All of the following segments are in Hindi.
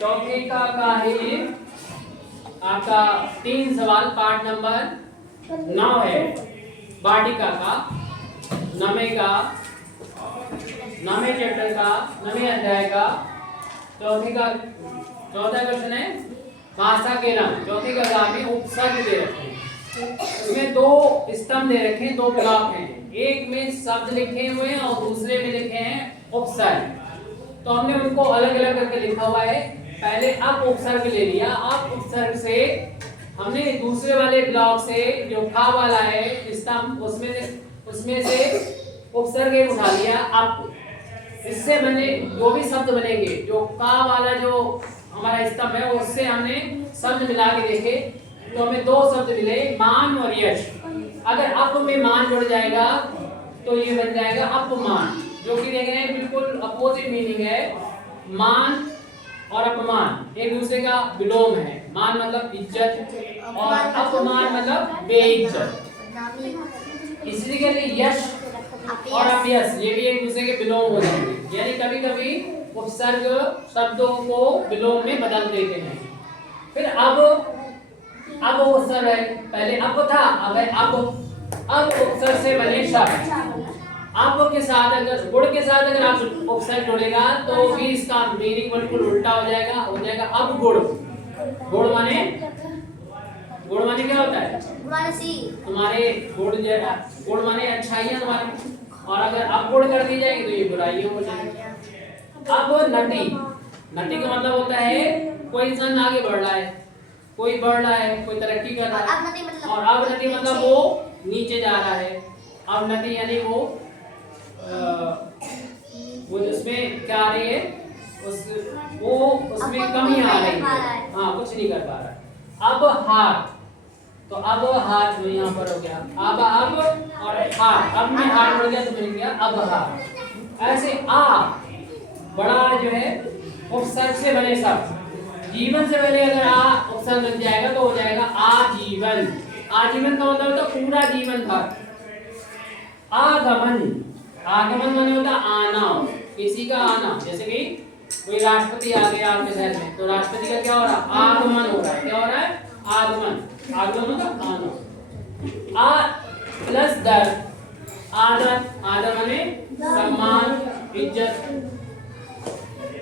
चौथे का है ये आपका 3 सवाल पार्ट नंबर 9 है। वाटिका का नवे चैप्टर का 9वें अध्याय का चौथा क्वेश्चन है भाषा के नाम। चौथे का में उपसर्ग दे रखे हैं, उसमें 2 स्तंभ दे रखे हैं, 2 ब्लॉक हैं। एक में शब्द लिखे हुए हैं और दूसरे में लिखे हैं उपसर्ग। तो हमने उनको अलग अलग करके लिखा हुआ है। पहले अब उपसर्ग ले लिया, अब उपसर्ग से हमने दूसरे वाले ब्लॉक से जो खा वाला है स्तंभ उसमें से उपसर्ग एक उठा लिया। अब इससे बने जो भी शब्द बनेंगे, जो का वाला जो हमारा स्तंभ है उससे हमने शब्द मिला के देखे तो हमें 2 शब्द मिले, मान और यश। अगर अप में मान जुड़ जाएगा तो ये बन जाएगा अपमान, जो कि देख रहे हैं बिल्कुल अपोजिट मीनिंग है। मान और अपमान एक दूसरे का विलोम है। मान मतलब इज्जत और अपमान मतलब बेइज्जत। इसलिए कहते हैं यश और अपयश ये भी एक दूसरे के विलोम हो जाएंगे। यानी कभी कभी उपसर्ग शब्दों को विलोम में बदल देते हैं। फिर अब उपसर्ग है, पहले अब था, अब उपसर्ग से बने शब्द। अब के साथ अगर गुण के साथ अगर आप उपसर्ग जोड़ेगा तो भी इसका मीनिंग बिल्कुल उल्टा हो जाएगा अब गुण। गुण माने क्या होता है? तुम्हारे गुण माने अच्छाइयां तुम्हारी, और अगर अब गुण कर दी जाएगी तो ये बुराइयां हो जाएंगी। अब नटी का मतलब होता है कोई इंसान आगे बढ़ रहा है, कोई तरक्की कर रहा है। और अब नटी मतलब वो नीचे जा रहा है। अब नटी यानी वो उसमें क्या आ रही है, उसमें कमी आ रही है, हाँ कुछ नहीं कर पा रहा। अब हाथ, तो अब हाथ में यहाँ पर हो गया अब और हाथ, अब में हाथ बढ़ गया तो बन गया अब हाथ। ऐसे आ बड़ा जो है उपसर्ग से बने शब्द। जीवन से पहले अगर आ उपसर्ग लग जाएगा तो हो जाएगा आजीवन। आजीवन का मतलब होता है पूरा जीवन भर। आगमन माने होता आना, किसी का आना। जैसे कि कोई राष्ट्रपति आ गया आपके शहर में तो राष्ट्रपति का क्या हो रहा है? आगमन हो रहा है। क्या हो रहा है? आगमन मतलब आना। आ प्लस दर, आदर माने सम्मान इज्जत।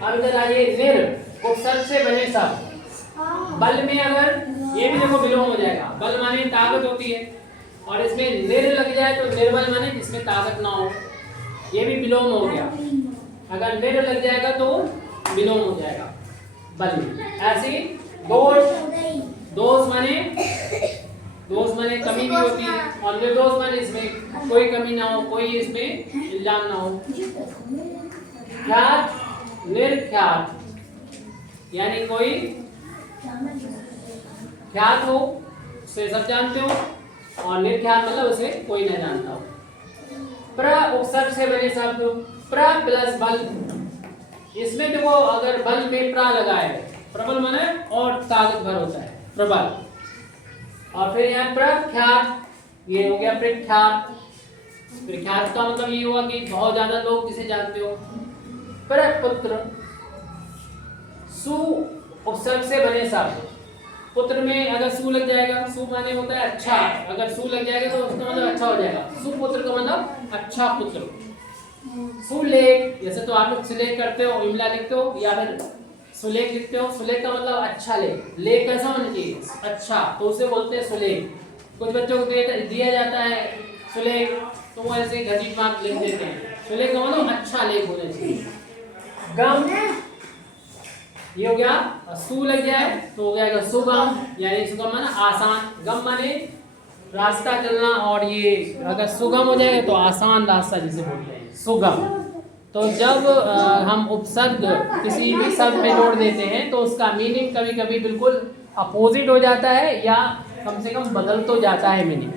अब इधर आइए, निर उपसर्ग से बने शब्द। बल में अगर ये भी देखो विलोम हो जाएगा। बल माने ताकत होती है और इसमें निर लग जाए तो निर्बल माने जिसमें ताकत ना हो, ये भी विलोम हो गया। अगर निर लग जाएगा तो विलोम हो जाएगा बल में। ऐसे दोष माने कमी भी होती है और निर्दोष माने इसमें कोई कमी ना हो, कोई इसमें इल्जाम ना हो। ख्यात निर्ख्यात यानी कोई ख्यात हो उसे सब जानते हो, और निर्ख्यात मतलब उसे कोई न जानता हो। प्र उपसर्ग से बने शब्द। प्र प्लस बल, इसमें देखो अगर बल में प्रा लगा है, प्रबल माने और ताकत भर होता है प्रबल। और फिर यहाँ प्रख्यात, ये हो गया प्रख्यात। प्रख्यात का मतलब ये हुआ कि बहुत ज्यादा लोग जिसे जानते हो। पुत्र, सु उपसर्ग से बने शब्द। पुत्र में अगर सु लग जाएगा, सु माने होता है अच्छा, अगर सु लग जाएगा तो उसका मतलब अच्छा हो जाएगा। सुपुत्र का मतलब अच्छा पुत्र। सुलेख, जैसे तो आप लोग सुलेख करते हो, इमला लिखते हो या फिर सुलेख लिखते हो। सुलेख का मतलब अच्छा लेख। लेख कैसा होना चाहिए? अच्छा, तो उसे बोलते हैं सुलेख। कुछ बच्चों को दिया जाता है सुलेख तो वो ऐसे घसीट मार लिख देते हैं। सुलेख का मतलब अच्छा लेख होना चाहिए। गम, ये हो गया, सु लग जाए तो हो जाएगा सुगम, यानी सुगम माने आसान। गम माने रास्ता चलना, और ये अगर सुगम हो जाएगा तो आसान रास्ता जिसे बोलते हैं सुगम। तो जब हम उपसर्ग किसी भी शब्द में जोड़ देते हैं तो उसका मीनिंग कभी कभी बिल्कुल अपोजिट हो जाता है या कम से कम बदल तो जाता है मीनिंग।